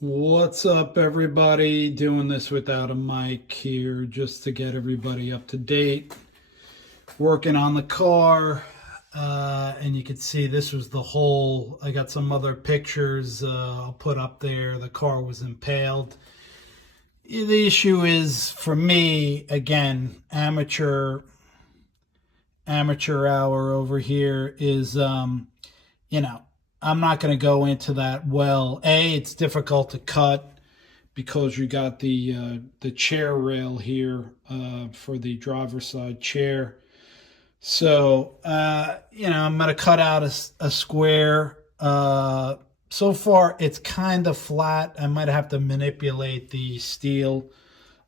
What's up, everybody? Doing this without a mic here just to get everybody up to date. Working on the car, and you can see this was the hole. I got some other pictures I'll put up there. The car was impaled. The issue is, for me, again, amateur hour over here is, you know, I'm not going to go into that. Well, it's difficult to cut because you got the chair rail here for the driver's side chair. So I'm gonna cut out a square. So far, it's kind of flat. I might have to manipulate the steel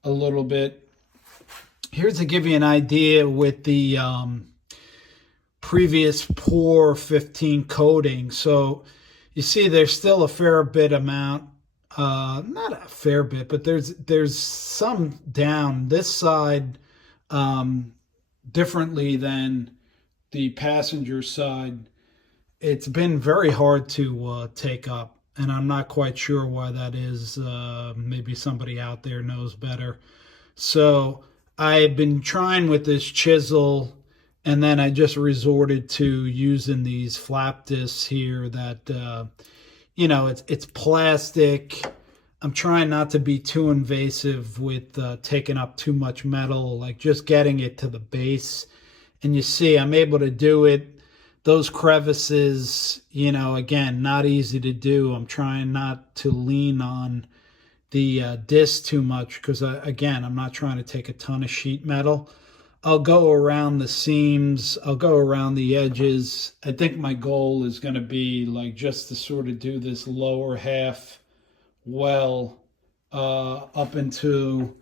a little bit. Here's to give you an idea with the previous pour 15 coating. So you see, there's still a fair bit amount. Not a fair bit, but there's some down this side, differently than the passenger side. It's been very hard to take up, and I'm not quite sure why that is. Maybe somebody out there knows better. So I've been trying with this chisel, and then I just resorted to using these flap discs here that it's plastic. I'm trying not to be too invasive with taking up too much metal, like just getting it to the base. And you see, I'm able to do it. Those crevices, again, not easy to do. I'm trying not to lean on the disc too much because, again, I'm not trying to take a ton of sheet metal. I'll go around the seams. I'll go around the edges. I think my goal is going to be like just to sort of do this lower half well up into,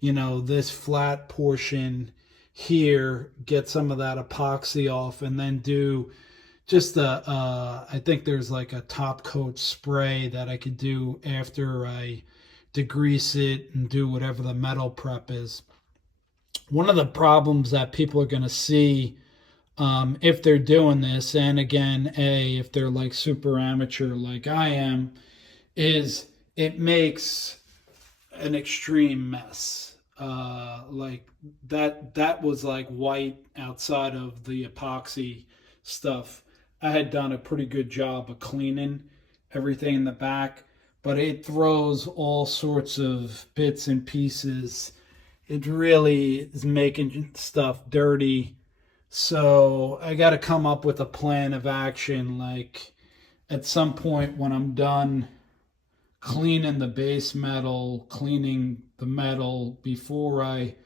this flat portion here, get some of that epoxy off, and then do just I think there's like a top coat spray that I could do after I degrease it and do whatever the metal prep is. One of the problems that people are going to see if they're doing this, and again, if they're like super amateur like I am, is it makes an extreme mess. Like that was like white outside of the epoxy stuff. I had done a pretty good job of cleaning everything in the back, but it throws all sorts of bits and pieces. It really is making stuff dirty. So I got to come up with a plan of action. Like at some point when I'm done cleaning the base metal, cleaning the metal before I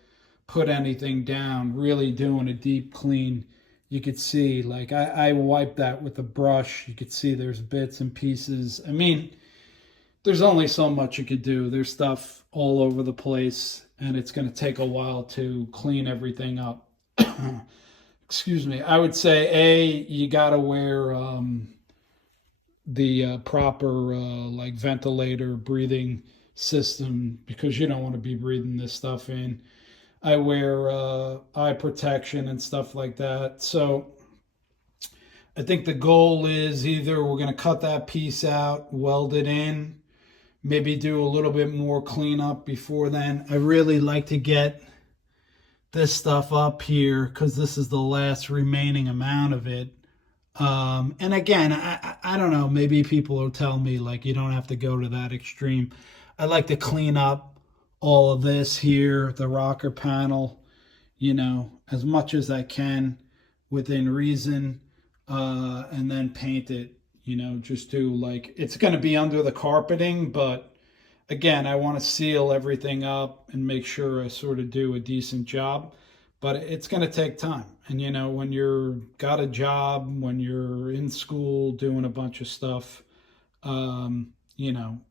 put anything down, really doing a deep clean. You could see, like, I wiped that with a brush. You could see there's bits and pieces. I mean, there's only so much you could do. There's stuff all over the place, and it's going to take a while to clean everything up. Excuse me. I would say, you got to wear the proper like ventilator breathing system because you don't want to be breathing this stuff in. I wear eye protection and stuff like that. So I think the goal is either we're going to cut that piece out, weld it in, maybe do a little bit more cleanup before then. I really like to get this stuff up here because this is the last remaining amount of it. And again, I don't know, maybe people will tell me like you don't have to go to that extreme. I like to clean up all of this here, the rocker panel, as much as I can within reason, and then paint it, just do like, it's going to be under the carpeting, but again, I want to seal everything up and make sure I sort of do a decent job, but it's going to take time. And when you're got a job, when you're in school doing a bunch of stuff,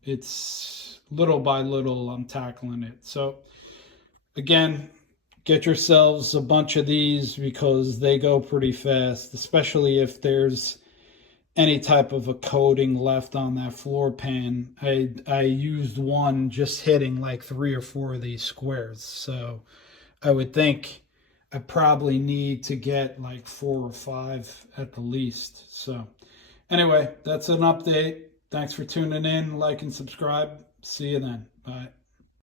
it's little by little I'm tackling it. So again, get yourselves a bunch of these because they go pretty fast, especially if there's any type of a coating left on that floor pan. I used one just hitting like 3 or 4 of these squares. So I would think I probably need to get like 4 or 5 at the least. So anyway, that's an update. Thanks for tuning in. Like and subscribe. See you then. Bye.